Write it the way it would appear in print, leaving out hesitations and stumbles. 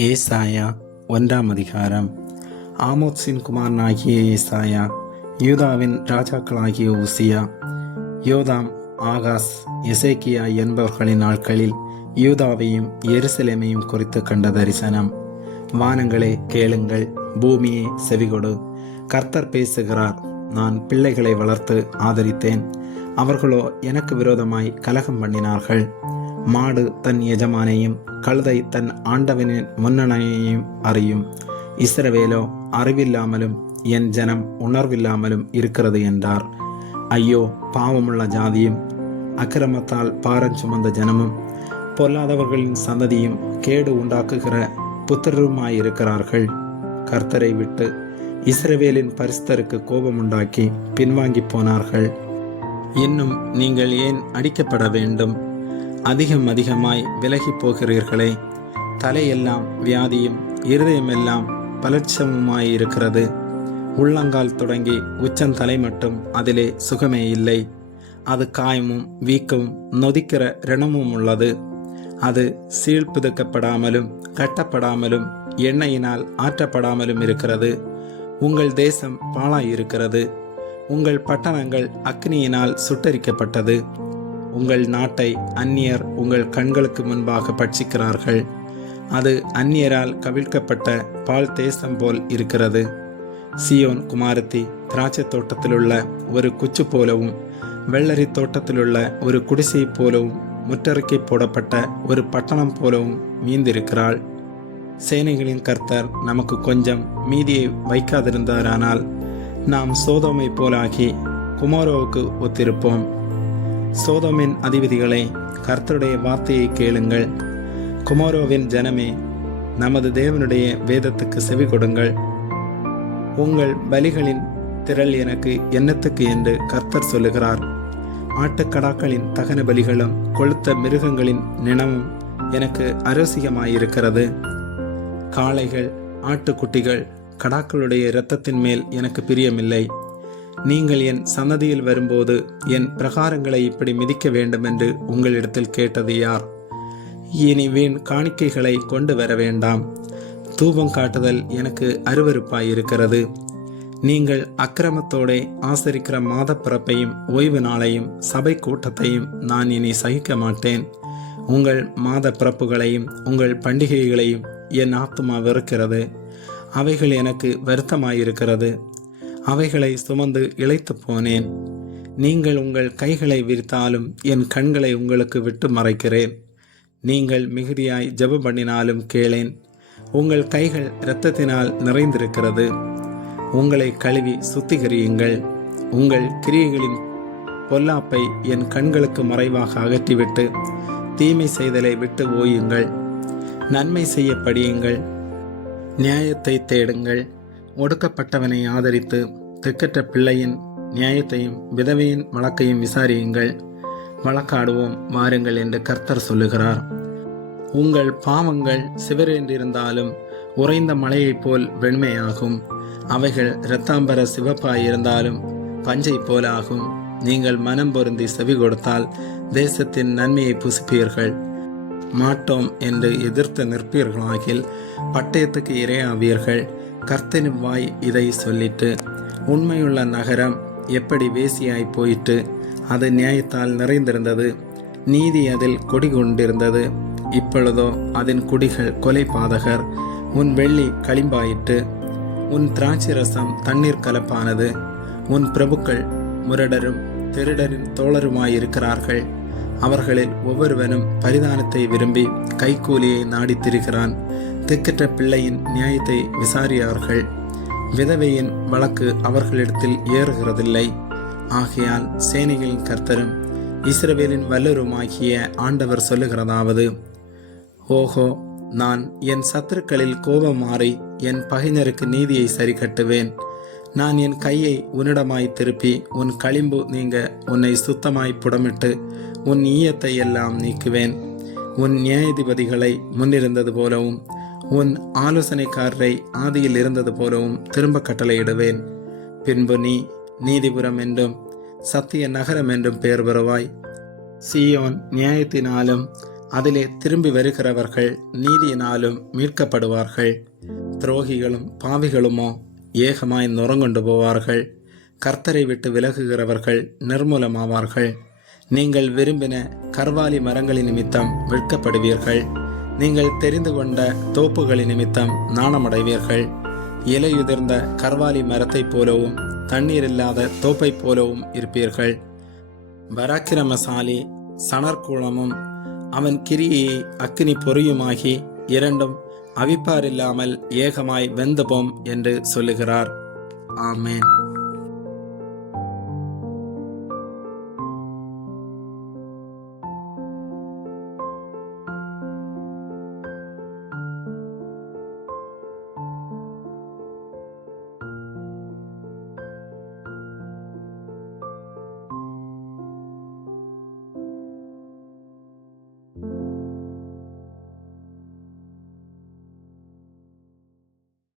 ஏசாயா 1 ஆமோத்சின் குமாரனாகிய ஏசாயா, யூதாவின் ராஜாக்களாகிய உசியா, யோதாம், ஆகாஸ், எசேக்கியா என்பவர்களின் நாட்களில் யூதாவையும் எருசலேமையும் குறித்து கண்ட தரிசனம். வானங்களே கேளுங்கள், பூமியே செவிகொடு. கர்த்தர் பேசுகிறார். நான் பிள்ளைகளை வளர்த்து ஆதரித்தேன், அவர்களோ எனக்கு விரோதமாய் கலகம் பண்ணினார்கள். மாடு தன் எஜமானையும் கழுதை தன் ஆண்டவனின் முன்னணையையும் அறியும். இஸ்ரவேலோ அறிவில்லாமலும் என் ஜனம் உணர்வில்லாமலும் இருக்கிறது என்றார். ஐயோ, பாவமுள்ள ஜாதியும் அக்கிரமத்தால் பாரம் சுமந்த ஜனமும் பொல்லாதவர்களின் சந்ததியும் கேடு உண்டாக்குகிற புத்திரருமாயிருக்கிறார்கள். கர்த்தரை விட்டு இஸ்ரவேலின் பரிசுத்தருக்கு கோபம் உண்டாக்கி பின்வாங்கி போனார்கள். இன்னும் நீங்கள் ஏன் அடிக்கப்பட வேண்டும்? அதிகமாய் விலகி போகிறீர்களே. தலையெல்லாம் வியாதியும் இருதயமெல்லாம் பலட்சமுமாயிருக்கிறது. உள்ளங்கால் தொடங்கி உச்சந்தலை மட்டும் அதிலே சுகமே இல்லை. அது காயமும் வீக்கமும் நொதிக்கிற ரணமும் உள்ளது. அது சீழ்பிதுக்கப்படாமலும் கட்டப்படாமலும் எண்ணெயினால் ஆற்றப்படாமலும் இருக்கிறது. உங்கள் தேசம் பாழாயிருக்கிறது. உங்கள் பட்டணங்கள் அக்னியினால் சுட்டரிக்கப்பட்டது. உங்கள் நாட்டை அந்நியர் உங்கள் கண்களுக்கு முன்பாக பட்சிக்கிறார்கள். அது அந்நியரால் கவிழ்க்கப்பட்ட பால் தேசம் போல் இருக்கிறது. சியோன் குமாரத்தி திராட்சை தோட்டத்திலுள்ள ஒரு குச்சு போலவும் வெள்ளரி தோட்டத்திலுள்ள ஒரு குடிசை போலவும் முற்றறிக்கை போடப்பட்ட ஒரு பட்டணம் போலவும் மீந்திருக்கிறாள். சேனைகளின் கர்த்தர் நமக்கு கொஞ்சம் மீதியை வைக்காதிருந்தாரானால் நாம் சோதோமை போலாகி குமாரோவுக்கு ஒத்திருப்போம். சோதோமின் அதிபதிகளை, கர்த்தருடைய வார்த்தையை கேளுங்கள். குமாரோவின் ஜனமே, நமது தேவனுடைய வேதத்துக்கு செவி கொடுங்கள். உங்கள் பலிகளின் திரள் எனக்கு என்னத்துக்கு என்று கர்த்தர் சொல்லுகிறார். ஆட்டுக்கடாக்களின் தகன பலிகளும் கொழுத்த மிருகங்களின் நினமும் எனக்கு அரோசிகமாயிருக்கிறது. காளைகள், ஆட்டுக்குட்டிகள், கடாக்களுடைய இரத்தத்தின் மேல் எனக்கு பிரியமில்லை. நீங்கள் என் சன்னதியில் வரும்போது என் பிரகாரங்களை இப்படி மிதிக்க வேண்டும் என்று உங்களிடத்தில் கேட்டது யார்? இனி வீண் காணிக்கைகளை கொண்டு வர வேண்டாம். தூபம் காட்டுதல் எனக்கு அருவருப்பாயிருக்கிறது. நீங்கள் அக்கிரமத்தோടെ ஆசரிக்கிற மாத பிறப்பையும் ஓய்வு நாளையும் சபை கூட்டத்தையும் நான் இனி சகிக்க மாட்டேன். உங்கள் மாத பிறப்புகளையும் உங்கள் பண்டிகைகளையும் என் ஆத்துமா வெறுக்கிறது. அவைகள் எனக்கு வருத்தமாயிருக்கிறது. அவைகளை சுமந்து இளைத்து போனேன். நீங்கள் உங்கள் கைகளை விரித்தாலும் என் கண்களை உங்களுக்கு விட்டு மறைக்கிறேன். நீங்கள் மிகுதியாய் ஜெபம் பண்ணினாலும் கேளேன். உங்கள் கைகள் இரத்தத்தினால் நிறைந்திருக்கிறது. உங்களை கழுவி சுத்திகரியுங்கள். உங்கள் கிரியைகளின் பொல்லாப்பை என் கண்களுக்கு மறைவாக அகற்றிவிட்டு தீமை செய்தலை விட்டு ஓயுங்கள். நன்மை செய்ய படியுங்கள். நியாயத்தை தேடுங்கள். ஒடுக்கப்பட்டவனை ஆதரித்து திக்கற்ற பிள்ளையின் நியாயத்தையும் விதவையின் வழக்கையும் விசாரியுங்கள். வழக்காடுவோம் வாருங்கள் என்று கர்த்தர் சொல்லுகிறார். உங்கள் பாவங்கள் சிவரென்றிருந்தாலும் உறைந்த மலையைப் போல் வெண்மையாகும். அவைகள் இரத்தாம்பர சிவப்பாயிருந்தாலும் பஞ்சை போல ஆகும். நீங்கள் மனம் பொருந்தி செவி கொடுத்தால் தேசத்தின் நன்மையை புசிப்பீர்கள். மாட்டோம் என்று எதிர்த்து நிற்பீர்களாகில் பட்டயத்துக்கு இரையாவீர்கள். கர்த்தரின் வாய் இதை சொல்லிட்டு, உண்மையுள்ள நகரம் எப்படி வேசியாய் போயிட்டு, அது நியாயத்தால் நிறைந்திருந்தது. நீதி அதில் கொடி கொண்டிருந்தது. இப்பொழுதோ அதன் குடிகள் கொலை பாதகர். உன் வெள்ளி களிம்பாயிற்று. உன் திராட்சை ரசம் தண்ணீர் கலப்பானது. உன் பிரபுக்கள் முரடரும் திருடரின் தோழருமாயிருக்கிறார்கள். அவர்களில் ஒவ்வொருவனும் பரிதானத்தை விரும்பி கைக்கூலியை நாடி திரிகிறான். திக்கற்ற பிள்ளையின் நியாயத்தை விசாரியார்கள். விதவையின் வழக்கு அவர்களிடத்தில் ஏறுகிறதில்லை. ஆகையால் சேனைகளின் கர்த்தரும் இஸ்ரவேலின் வல்லருமாகிய ஆண்டவர் சொல்லுகிறதாவது: ஓஹோ, நான் என் சத்துருக்களில் கோபம் மாறி என் பகைஞருக்கு நீதியை சரி கட்டுவேன். நான் என் கையை உன்னிடமாய் திருப்பி உன் களிம்பு நீங்க உன்னை சுத்தமாய் புடமிட்டு உன் ஈயத்தை எல்லாம் நீக்குவேன். உன் நியாயாதிபதிகளை முன்னிருந்தது போலவும் உன் ஆலோசனைக்காரரை ஆதியில் இருந்தது போலவும் திரும்ப கட்டளையிடுவேன். பின்பு நீ நீதிபுரம் என்றும் சத்திய நகரம் என்றும் பெயர் பெறுவாய். சீயோன் நியாயத்தினாலும் அதிலே திரும்பி வருகிறவர்கள் நீதியினாலும் மீட்கப்படுவார்கள். துரோகிகளும் பாவிகளுமோ ஏகமாய் நுறங்கொண்டு போவார்கள். கர்த்தரை விட்டு விலகுகிறவர்கள் நிர்மூலமாவார்கள். நீங்கள் விரும்பின கர்வாலி மரங்களின் நிமித்தம் வெட்கப்படுவீர்கள். நீங்கள் தெரிந்து கொண்ட தோப்புகளின் நிமித்தம் நாணமடைவீர்கள். இலையுதிர்ந்த கர்வாலி மரத்தைப் போலவும் தண்ணீர் இல்லாத தோப்பைப் போலவும் இருப்பீர்கள். பராக்கிரமசாலி சணற்குளமும் அவன் கிரியையை அக்கினி பொறியுமாகி இரண்டும் அவிப்பாரில்லாமல் ஏகமாய் வெந்துபோம் என்று சொல்லுகிறார். ஆமேன்.